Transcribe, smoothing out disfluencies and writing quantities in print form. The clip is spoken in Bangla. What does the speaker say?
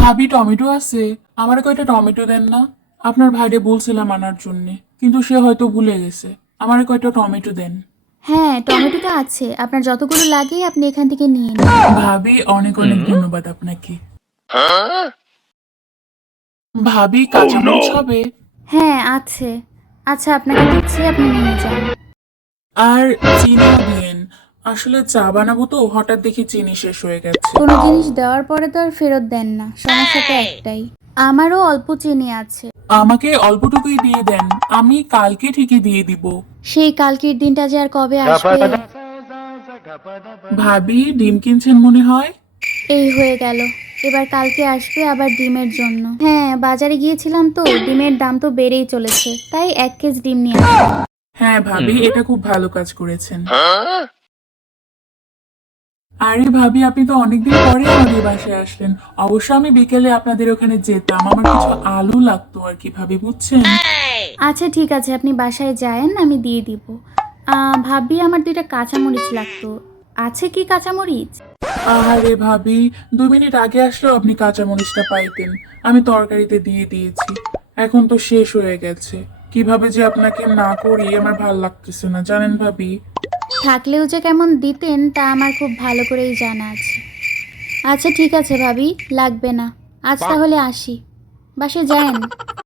ভাবি টমেটো আছে? আমার কয়টা টমেটো দেন না। আপনার ভাইরে বলছিলাম আনার জন্য, কিন্তু সে হয়তো ভুলে গেছে। আমার কয়টা টমেটো দেন। হ্যাঁ, টমেটো তো আছে। আপনার যতগুলো লাগে আপনি এখান থেকে নিয়ে নিন। ভাবি অনেক অনেক ধন্যবাদ আপনাকে। ভাবি কাঁচামরিচ হবে? হ্যাঁ, আছে। আচ্ছা, আপনাকে দিচ্ছি, আপনি নিয়ে যান। আর চিনিও দিয়েন। আসলে চা বানাবো তো, হঠাৎ দেখি চিনি শেষ হয়ে গেছে। কোনো জিনিস দেওয়ার পরে তো আর ফেরত দেন না। সমস্যা তো একটাই। আমারও অল্প চিনি আছে। আমাকে অল্পটুকুই দিয়ে দেন, আমি কালকে ঠিকই দিয়ে দিব। সেই কালকের দিনটা যে আর কবে আসবে। ভাবি ডিম কিনছেন মনে হয়। এই হয়ে গেল। এবার কালকে আসবে আবার ডিমের জন্য। হ্যাঁ, বাজারে গিয়েছিলাম তো, ডিমের দাম তো বেড়েই চলেছে। তাই 1 কেজি ডিম নিয়ে আসলাম। হ্যাঁ ভাবি, এটা খুব ভালো কাজ করেছেন। আরে ভাবি, আপনি তো অনেকদিন পরে আমাদের বাসায় আসলেন। অবশ্য আমি বিকেলে আপনাদের ওখানে যেতাম, আমার কিছু আলু লাগতো আর কি ভাবি, বুঝছেন। আচ্ছা ঠিক আছে, আপনি বাসায় যায়েন, আমি দিয়ে দিব। ভাবি, আমার 2টা কাঁচামরিচ লাগতো। আছে কি কাঁচামরিচ? আরে ভাবি, 2 মিনিট আগে আসলেও আপনি কাঁচামরিচটা পাইতেন। আমি তরকারিতে দিয়ে দিয়েছি। এখন তো শেষ হয়ে গেছে। কিভাবে যে আপনাকে না করি আমার ভাল লাগতেছে না, জানেন ভাবি। থাকলেও যে কেমন দিতেন তা আমার খুব ভালো করেই জানা আছে। আচ্ছা ঠিক আছে ভাবি, লাগবে না। আজ তাহলে আসি। বাসায় যায়েন।